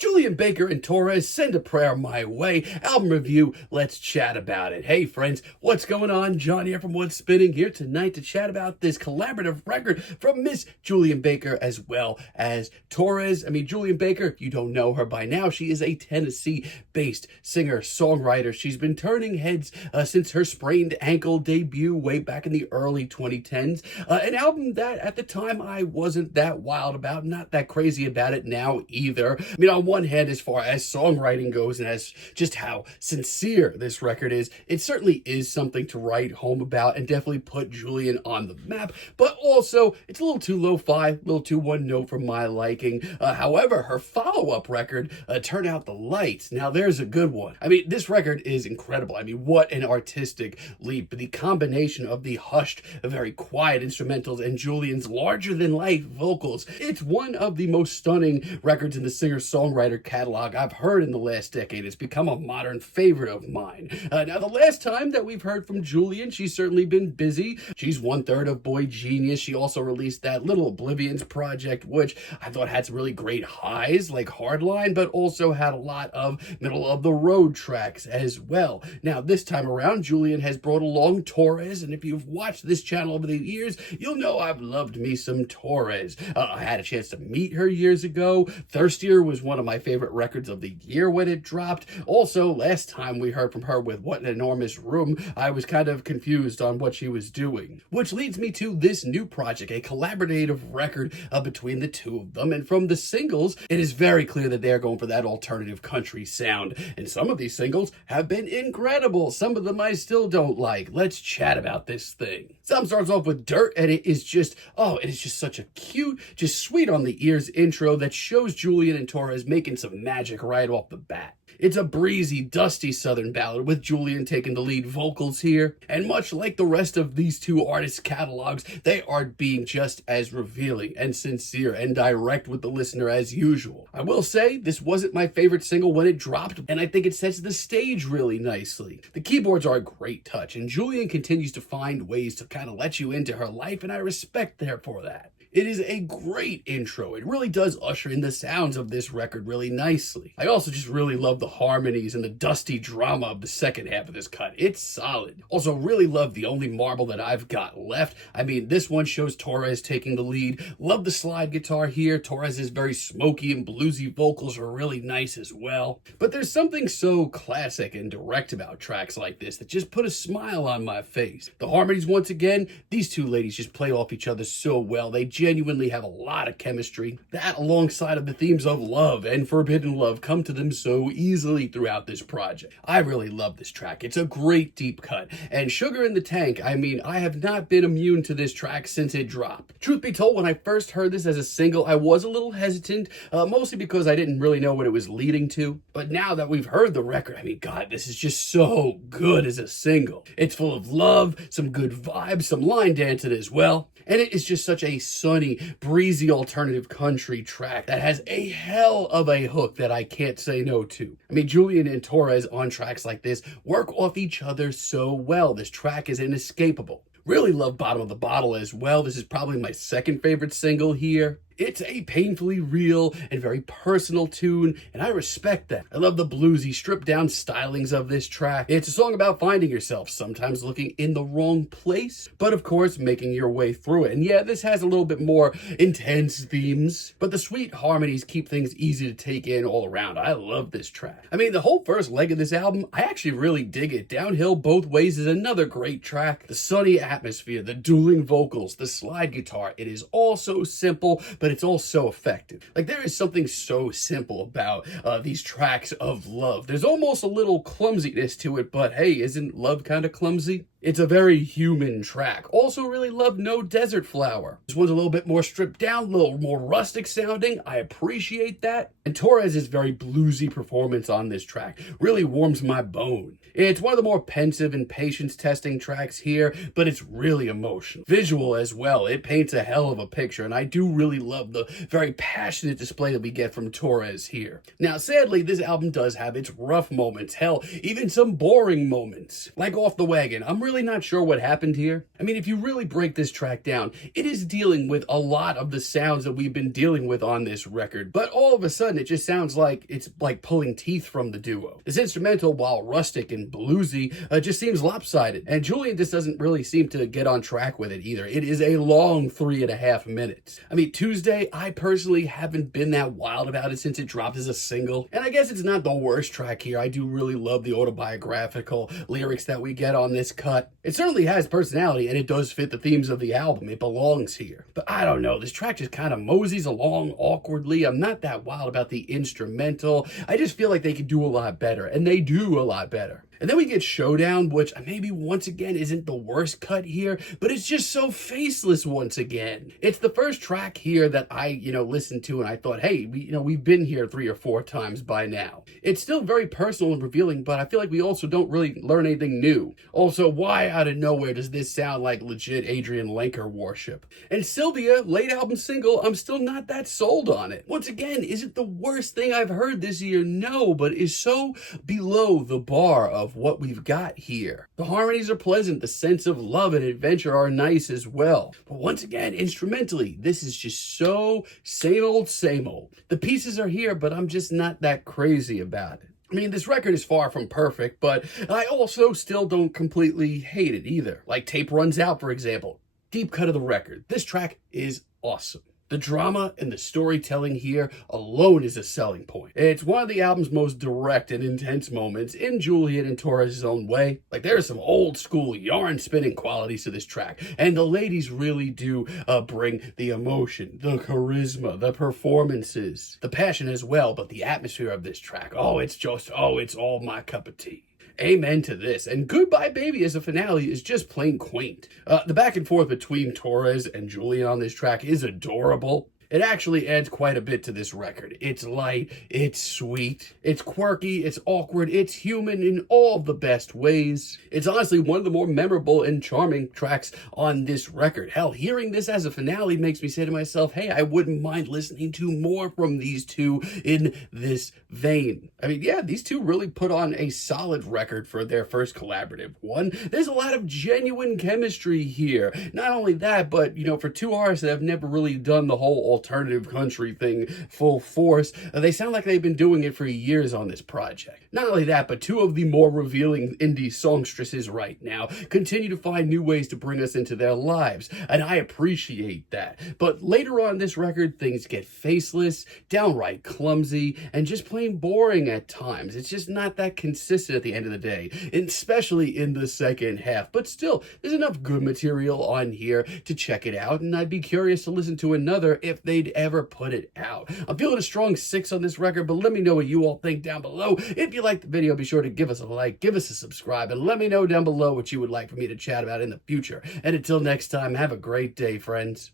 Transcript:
Julien Baker and Torres, send a prayer my way. Album review, let's chat about it. Hey friends, what's going on? John here from What's Spinning, here tonight to chat about this collaborative record from Miss Julien Baker as well as Torres. Julien Baker, if you don't know her by now, she is a Tennessee-based singer-songwriter. She's been turning heads since her sprained ankle debut way back in the early 2010s. An album that at the time I wasn't that wild about, not that crazy about it now either. On one hand, as far as songwriting goes and as just how sincere this record is, it certainly is something to write home about and definitely put Julien on the map, but also it's a little too lo-fi, a little too one note for my liking. However, her follow-up record, Turn Out the Lights, now there's a good one. This record is incredible. What an artistic leap. The combination of the hushed, very quiet instrumentals and Julien's larger-than-life vocals, it's one of the most stunning records in the singer-songwriter catalog I've heard in the last decade. It's become a modern favorite of mine. Now, the last time that we've heard from Julien, she's certainly been busy. She's 1/3 of Boy Genius. She also released that Little Oblivions project, which I thought had some really great highs, like Hardline, but also had a lot of middle-of-the-road tracks as well. Now, this time around, Julien has brought along Torres, and if you've watched this channel over the years, you'll know I've loved me some Torres. I had a chance to meet her years ago. Thirstier was one of my favorite records of the year when it dropped. Also, last time we heard from her with What an Enormous Room, I was kind of confused on what she was doing. Which leads me to this new project, a collaborative record between the two of them. And from the singles, it is very clear that they're going for that alternative country sound. And some of these singles have been incredible. Some of them I still don't like. Let's chat about this thing. Some starts off with Dirt, and it is just such a cute, just sweet on the ears intro that shows Julien and Torres making some magic right off the bat. It's a breezy, dusty southern ballad with Julien taking the lead vocals here, and much like the rest of these two artists' catalogs, they are being just as revealing and sincere and direct with the listener as usual. I will say, this wasn't my favorite single when it dropped, and I think it sets the stage really nicely. The keyboards are a great touch, and Julien continues to find ways to kind of let you into her life, and I respect her for that. It is a great intro. It really does usher in the sounds of this record really nicely. I also just really love the harmonies and the dusty drama of the second half of this cut. It's solid. Also really love The Only Marble That I've Got Left. This one shows Torres taking the lead. Love the slide guitar here. Torres' very smoky and bluesy vocals are really nice as well. But there's something so classic and direct about tracks like this that just put a smile on my face. The harmonies, once again, these two ladies just play off each other so well. They genuinely have a lot of chemistry. That, alongside of the themes of love and forbidden love, come to them so easily throughout this project. I really love this track. It's a great deep cut. And Sugar in the Tank, I have not been immune to this track since it dropped. Truth be told, when I first heard this as a single, I was a little hesitant, mostly because I didn't really know what it was leading to. But now that we've heard the record, God, this is just so good as a single. It's full of love, some good vibes, some line dancing as well. And it is just such a sunny, breezy alternative country track that has a hell of a hook that I can't say no to. Julien and Torres on tracks like this work off each other so well. This track is inescapable. Really love Bottom of the Bottle as well. This is probably my second favorite single here. It's a painfully real and very personal tune, and I respect that. I love the bluesy, stripped-down stylings of this track. It's a song about finding yourself, sometimes looking in the wrong place, but of course, making your way through it. And yeah, this has a little bit more intense themes, but the sweet harmonies keep things easy to take in all around. I love this track. The whole first leg of this album, I actually really dig it. Downhill Both Ways is another great track. The sunny atmosphere, the dueling vocals, the slide guitar, it is all so simple, but it's all so effective. There is something so simple about these tracks of love. There's almost a little clumsiness to it, but hey, isn't love kind of clumsy? It's a very human track. Also really love No Desert Flower. This one's a little bit more stripped down, a little more rustic sounding. I appreciate that. And Torres' very bluesy performance on this track really warms my bone. It's one of the more pensive and patience-testing tracks here, but it's really emotional. Visual as well. It paints a hell of a picture, and I do really love the very passionate display that we get from Torres here. Now, sadly, this album does have its rough moments. Hell, even some boring moments. Like Off the Wagon. I'm really really not sure what happened here. I mean, if you really break this track down, it is dealing with a lot of the sounds that we've been dealing with on this record, but all of a sudden it just sounds like it's like pulling teeth from the duo. This instrumental, while rustic and bluesy, just seems lopsided, and Julien just doesn't really seem to get on track with it either. It is a long 3.5 minutes. I mean, Tuesday, I personally haven't been that wild about it since it dropped as a single, and I guess it's not the worst track here. I do really love the autobiographical lyrics that we get on this cut. It certainly has personality, and it does fit the themes of the album. It belongs here. But I don't know, this track just kind of moseys along awkwardly. I'm not that wild about the instrumental. I just feel like they could do a lot better, and they do a lot better. And then we get Showdown, which maybe once again isn't the worst cut here, but it's just so faceless once again. It's the first track here that I, listened to and I thought, hey, we've been here 3 or 4 times by now. It's still very personal and revealing, but I feel like we also don't really learn anything new. Also, why out of nowhere does this sound like legit Adrian Lenker worship? And Sylvia, late album single, I'm still not that sold on it. Once again, is it the worst thing I've heard this year? No, but is so below the bar of what we've got here. The harmonies are pleasant, the sense of love and adventure are nice as well. But once again, instrumentally, this is just so same old, same old. The pieces are here, but I'm just not that crazy about it. I mean, this record is far from perfect, but I also still don't completely hate it either. Like Tape Runs Out, for example. Deep cut of the record. This track is awesome. The drama and the storytelling here alone is a selling point. It's one of the album's most direct and intense moments in Julien and Torres' own way. Like, there are some old school yarn spinning qualities to this track, and the ladies really do bring the emotion, the charisma, the performances, the passion as well, but the atmosphere of this track, it's all my cup of tea. Amen to this. And Goodbye Baby as a finale is just plain quaint. The back and forth between Torres and Julien on this track is adorable. It actually adds quite a bit to this record. It's light, it's sweet, it's quirky, it's awkward, it's human in all the best ways. It's honestly one of the more memorable and charming tracks on this record. Hell, hearing this as a finale makes me say to myself, hey, I wouldn't mind listening to more from these two in this vein. I mean, yeah, these two really put on a solid record for their first collaborative one. There's a lot of genuine chemistry here. Not only that, but, for two artists that have never really done the whole alternative country thing full force, they sound like they've been doing it for years on this project. Not only that, but two of the more revealing indie songstresses right now continue to find new ways to bring us into their lives, and I appreciate that. But later on this record, things get faceless, downright clumsy, and just plain boring at times. It's just not that consistent at the end of the day, especially in the second half. But still, there's enough good material on here to check it out, and I'd be curious to listen to another if they'd ever put it out. I'm feeling a strong 6 on this record, but let me know what you all think down below. If you like the video, be sure to give us a like, give us a subscribe, and let me know down below what you would like for me to chat about in the future. And until next time, have a great day, friends.